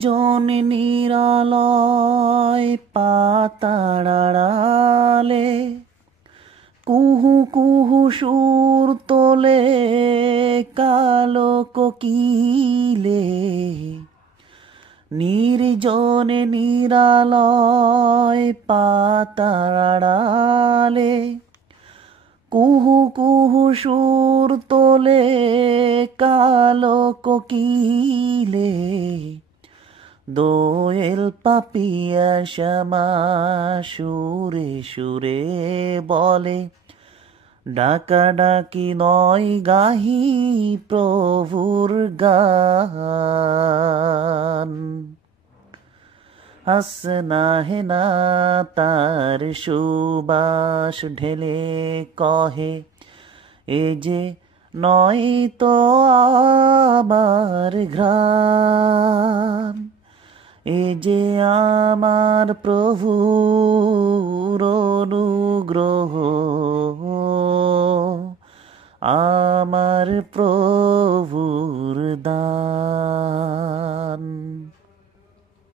জন নিরালয় পাতার আড়ালে কুহু কুহু সুর তোলে কালো কোকিলে। নির্জনে নিরালয় পাতার আড়ালে কুহু কুহু সুর তোলে কালো কোকিলে। দোয়েল পাপিয়া শ্যামা সুরে সুরে বলে, ডাকাডাকি নয় গাহি প্রভুর গান। হাসনা হেনা তার সুবাস ঢেলে কহে, এ যে নয় তো আমার ঘ্রাণ। এ যে আমার প্রভুর অনুগ্রহ, আমার প্রভু